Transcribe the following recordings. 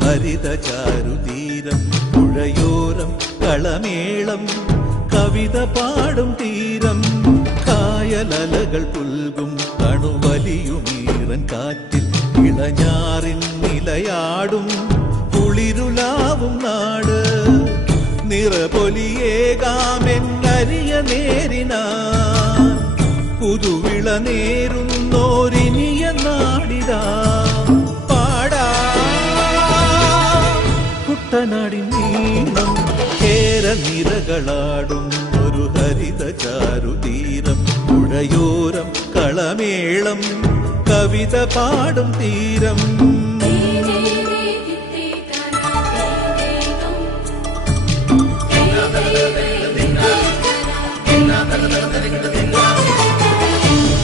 ഹരിത ചാരുതീരം പുഴയോരം കളമേളം കവിത പാടും തീരം കായലലകൾ പുൽകും കണുവലിയുമീറൻ കാറ്റിൽ ഇളഞ്ഞാറിൻ നിലയാടും കുളിരുലാവും നാട് നിറപൊലിയേകാമെന്നരിയ നേരിനാ പുതുവിള നേരുന്നോരിനിയ നാടിതാ പാടാ കുട്ടനാടിൻ നീളം കേരനിരകളാടും ഒരു ഹരിത ചാരുതീരം പുഴയോരം കളമേളം കവിത പാടും തീരം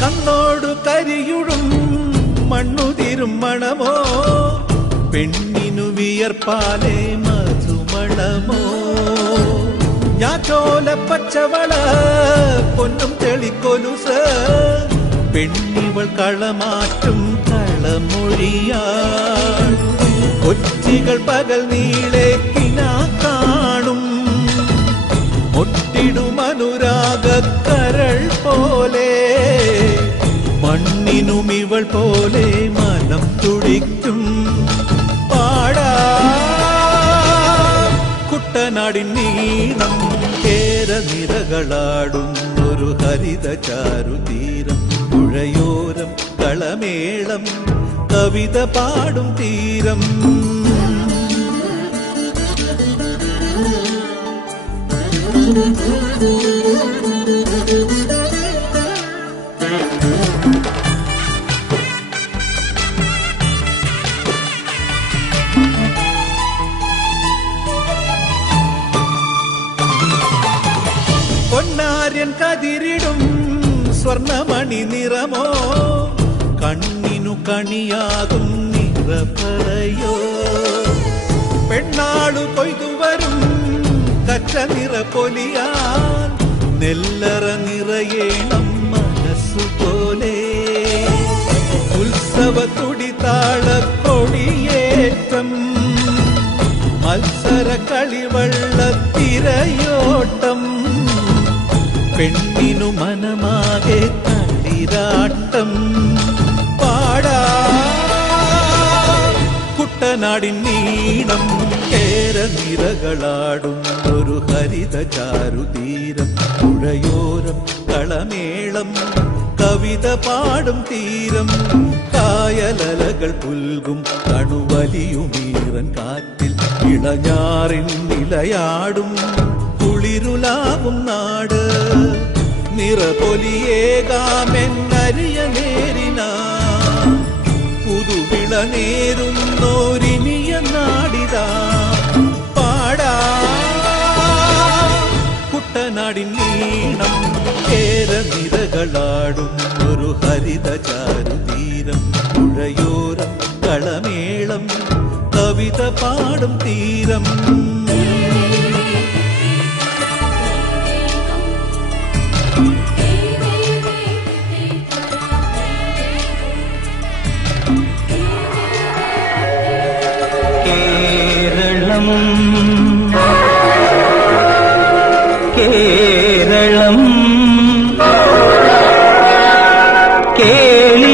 കണ്ണോടു കരിയുടും മണ്ണുതിരും മണമോ പെണ്ണിനു വിയർപ്പാലേ മധുമണമോ ഞാറ്റോല പച്ചവള പൊന്നും തെളിക്കൊലുസ് പെണ്ണിവൾ കളമാറ്റും കളമൊഴിയാ കൊച്ചികൾ പകൽ നീളെ കിനാ കാണും ഒട്ടിടും അനുരാഗക്കരൾ പോലെ മണ്ണിനും ഇവൾ പോലെ മനം തുടിക്കും പാടാ കുട്ടനാടിൻ നീളം കേരനിരകളാടും ഒരു ഹരിത ചാരുതീരം പുഴയോരം കളമേളം കവിത പാടും തീരം പൊന്നാര്യൻ കതിരിടും സ്വർണമണി നിറമോ കണ്ണിനു കണിയാകും നിറപറയോ പെണ്ണാളു കൊയ്തുവരും കച്ച നിറപ്പൊലിയാൽ നെല്ലറ നിറയേണം മനസ്സുപോലെ ഉത്സവ തുടിതാള കൊടിയേറ്റം മത്സര കളിവള്ളത്തിരയോട്ടം പെണ്ണിനു മനമാകെ തളിരാട്ടം പാടാ കുട്ടനാടിൻ നീളം കേരനിരകളാടും ഒരു ഹരിത ചാരുതീരം പുഴയോരം കളമേളം കവിത പാടും തീരം കായലലകൾ പുൽകും കണുവലിയുമീറൻ കാറ്റിൽ ഇളഞ്ഞാറിൻ നിലയാടും കുളിരുലാവും നാട് നിറപൊലിയേകാമെന്നരിയ നേരിനാ പുതുവിള നേരുന്നോരിനിയ നാടിതാ പാടാ കുട്ടനാടിൻ നീളം കേരനിരകളാടും ഒരു ഹരിത ചാരുതീരം പുഴയോരം കളമേളം കവിത പാടും തീരം കേരളം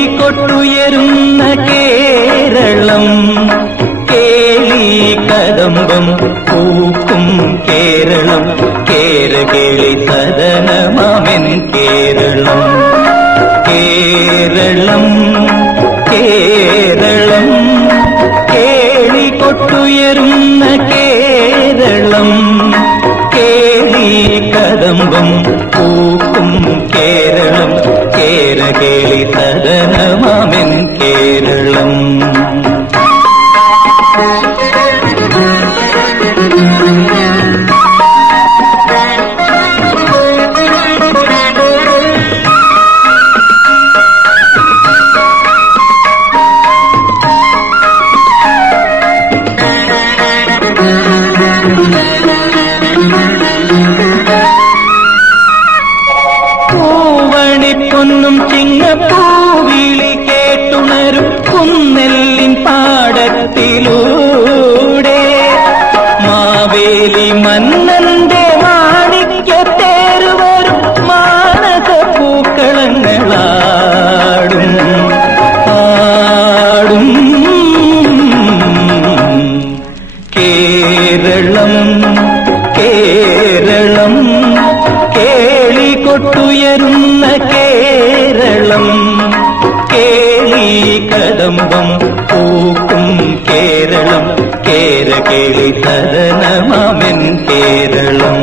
കേളികൊട്ടുയരുന്ന കേരളം കേളി കദംബം പൂക്കും കേരളം കേരകേളി സദനമാമെൻ കേരളം കേരളം കേരളം കേളികൊട്ടുയരുന്ന കേരളം കേളി കദംബം പൂക്കും കേരളം കേരകേളി സദനമാമെൻ കേരളം പൂവണിപ്പൊന്നും ചിങ്ങപ്പൂവിളി കേട്ടുണരും കുന്നെല്ലിൻ പാടത്തിലോ കേരളം കേരളം കേളികൊട്ടുയരുന്ന കേരളം കേളി കദംബം പൂക്കും കേരളം കേരകേളി സദനമാമെൻ കേരളം.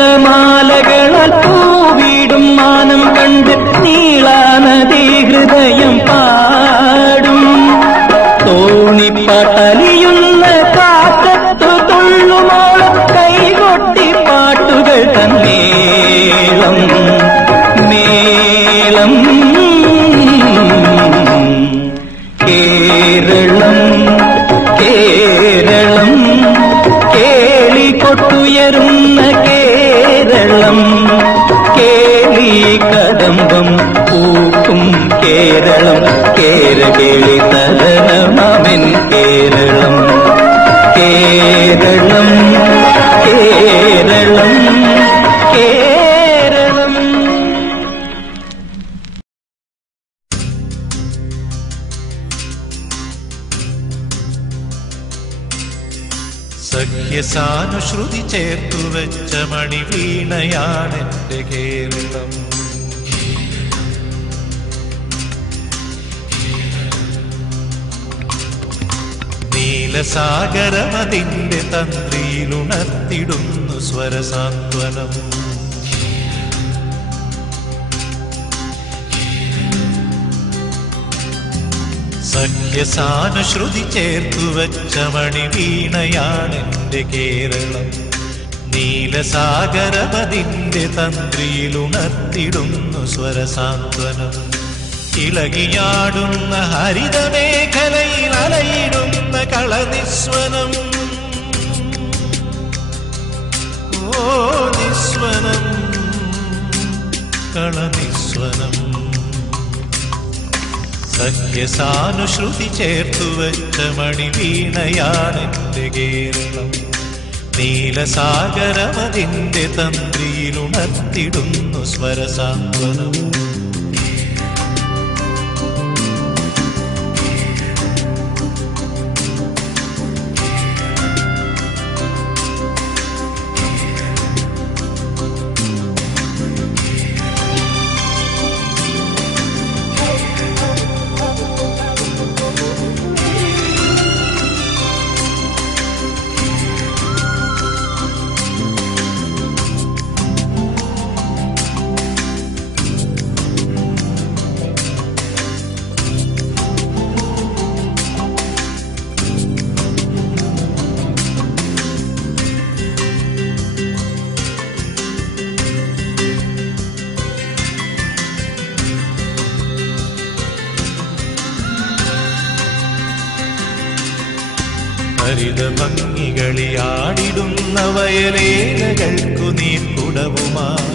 നീരദമാലകളാൽ പൂവിടും മാനം കണ്ട് നീളാനദി ഹൃദയം പാടും. തോണിപ്പാട്ടലിയുന്ന കാറ്റത്തു തുള്ളുമോളം കൈകൊട്ടി പാട്ടുകൾ തന്നേളം മേളം. കേരളം കേരളം കേളികൊട്ടുയരുന്ന കേരളം കേളി കദംബം പൂക്കും കേരളം കേരകേളി സദനമാമെൻ കേരളം. കേരളം കേരളം കേരളം. സഖ്യസാനുശ്രുതി ചേർത്തു വെച്ച മണിവീണയാണെന്റെ കേരളം. നീലസാഗരമതിന്റെ തന്ത്രിയിലുണർത്തിടുന്നു സ്വരസാന്ത്വനം. സഖ്യസാനുശ്രുതി ചേർത്തു വച്ച മണിവീണയാണെന്റെ കേരളം. നീലസാഗരമതിന്റെ തന്ത്രിയിലുണർത്തിടുന്നു സ്വരസാന്ത്വനം. ഇളകിയാടുന്ന ഹരിതമേഖലയിൽ അലയിടുന്ന കളനിസ്വനം. ഓ നിസ്വനം കളനിസ്വനം. സഖ്യസാനുശ്രുതി ചേർത്തു വെച്ച മണിവീണയാണെന്റെ കേരളം. നീലസാഗരമതിന്റെ തന്ത്രിയിലുണർത്തിടുന്നു സ്വരസാന്ത്വനം. ഹരിതഭംഗികളിയാടിടുന്ന വയലേലകൾക്കു നീർക്കുടവുമായി.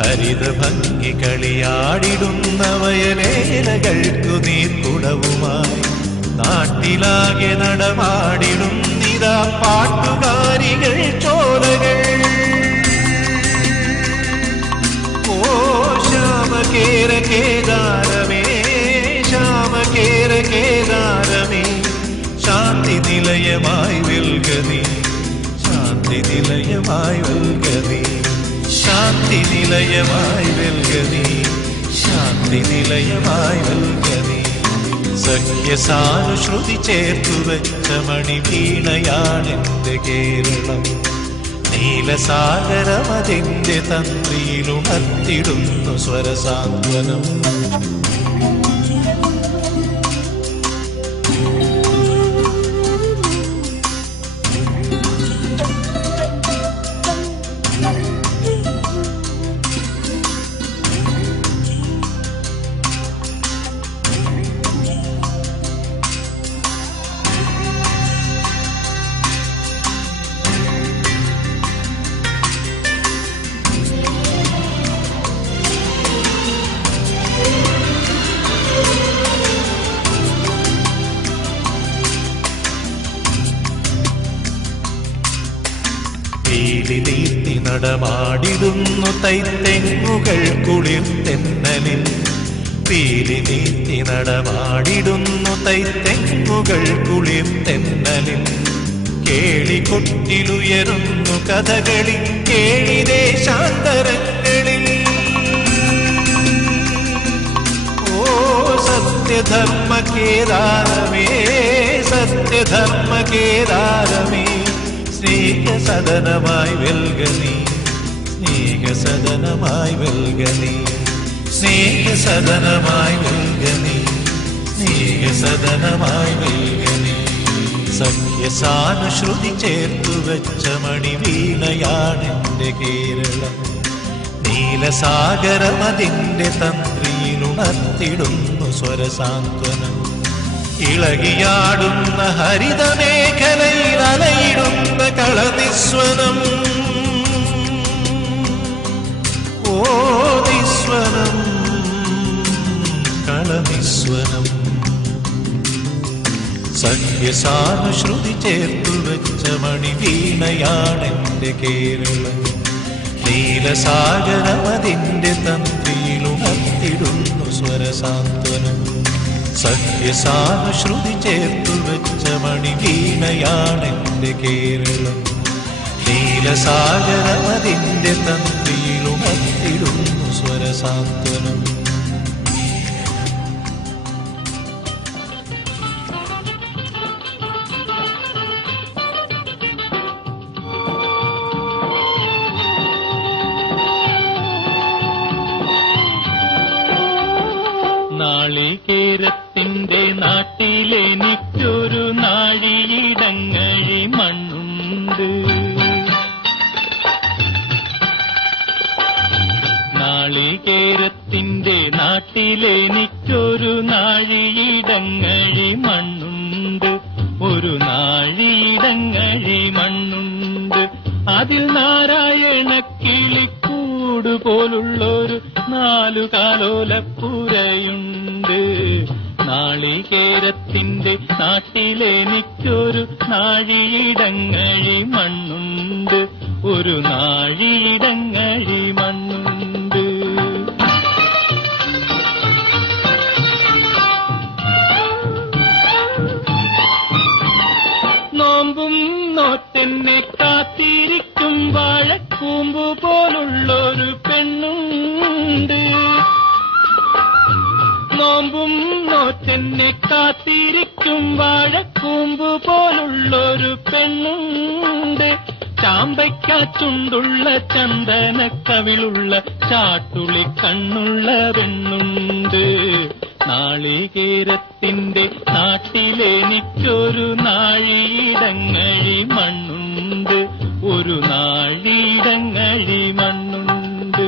ഹരിതഭംഗികളിയാടിടുന്ന വയലേലകൾക്കു നീർക്കുടവുമായി. നാട്ടിലാകെ നടമാടിടുന്നിതാ പാട്ടുകാരികൾ ചോലകൾ. ഓ ശ്യാമകേര കേദാരമേ ശ്യാമകേര കേദാരമേ. ശാന്തി നിലയമായി വെൽകതി ശാന്തി നിലയമായി വെൽകതി ശാന്തി നിലയമായി വെൽകതി ശാന്തി നിലയമായി വെൽകതി. സഖ്യസാനുശ്രുതി ചേർത്തു വെച്ച മണിവീണയാണെന്റെ കേരളം. നീലസാഗരമതിന്റെ തന്ത്രിയിലുണർത്തിടുന്നു സ്വരസാന്ത്വനം. നടമാടിടുന്നു തൈത്തെങ്ങുകൾ കുളിർത്തെന്നലിൽ പീലി നീട്ടി നടമാടിടുന്നു തൈത്തെങ്ങുകൾ കുളിർത്തെന്നലിൽ കേളികൊട്ടിലുയരുന്നു കഥകളി കേളിദേശാന്തരങ്ങളിൽ ഓ സത്യധർമ്മ കേദാരമേ സത്യധർമ്മ കേദാരമേ സ്നേഹസദനമായി വെൽഗനി സ്നേഹസദനമായി വെൽഗനി സ്നേഹസദനമായി വെൽഗനി സ്നേഹസദനമായി വെൽഗനി സഖ്യസാനുശ്രുതി ചേർത്തു വെച്ച മണിവീണയാണെന്റെ കേരളം നീലസാഗരമതിന്റെ തന്ത്രിയിലുണർത്തിടുന്നു സ്വരസാന്ത്വനം ഇളകിയാടുന്ന ഹരിതമേഖലയിൽ അലയിടുന്ന കളനിസ്വനം ഓ നിസ്വനം കളനിസ്വനം സഖ്യസാനുശ്രുതി ചേർത്തു വെച്ച മണിവീണയാണെന്റെ കേരളം നീലസാഗരമതിന്റെ തന്ത്രിയിലുണർത്തിടുന്നു സ്വരസാന്ത്വനം സഖ്യസാനുശ്രുതി ചേർത്തു വെച്ച മണിവീണയാണെന്റെ കേരളം നീലസാഗരമതിന്റെ തന്ത്രിയിലുണർത്തിടുന്നു സ്വരസാന്ത്വനം നാളികേരത്തിന്റെ നാട്ടിലെനിക്കൊരു നാഴിയിടങ്ങഴി മണ്ണുണ്ട് നാളികേരത്തിന്റെ നാട്ടിലെനിക്കൊരു നാഴിയിടങ്ങഴി മണ്ണുണ്ട് ഒരു നാഴിയിടങ്ങഴി മണ്ണുണ്ട് അതിൽ നാരായണ കിളിക്കൂട് പോലുള്ളൊരു 4 കാലോലപ്പുരയുണ്ട് നാളികേരത്തിന്റെ നാട്ടിലെനിക്കൊരു നാഴിയിടങ്ങഴി മണ്ണുണ്ട് ഒരു നാഴിയിടങ്ങഴി മണ്ണുണ്ട് നോമ്പും നോറ്റെന്നെ കാത്തിരിക്കും വാഴക്കൂമ്പു പോലുള്ളൊരു പെണ്ണുണ്ട് നോമ്പും നോറ്റെന്നെ കാത്തിരിക്കും വാഴക്കൂമ്പു പോലുള്ളൊരു പെണ്ണുണ്ട് ചാമ്പയ്ക്കാച്ചുണ്ടുള്ള ചന്ദന കവിളുള്ള ചാട്ടുളി കണ്ണുള്ള പെണ്ണുണ്ട് നാളികേരത്തിന്റെ നാട്ടിലെനിക്കൊരു നാഴിയിടങ്ങഴി മണ്ണുണ്ട് ഒരു നാഴിയിടങ്ങഴി മണ്ണുണ്ട്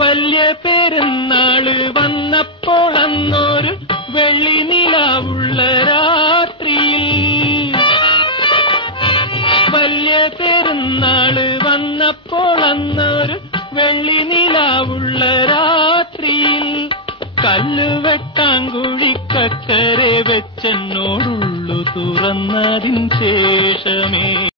വലിയ പെരുന്നാള് വന്നപ്പോൾ അന്നൊരു വെള്ളി നിലാവുള്ള രാത്രിയിൽ വലിയ പെരുന്നാള് വന്നപ്പോൾ അന്നൊരു വെള്ളി നിലാവുള്ള രാത്രിയിൽ കല്ലുവെട്ടാങ്കുഴിക്കക്കരെ വെച്ചെന്നോടുള്ളു തുറന്നതിൻ ശേഷമേ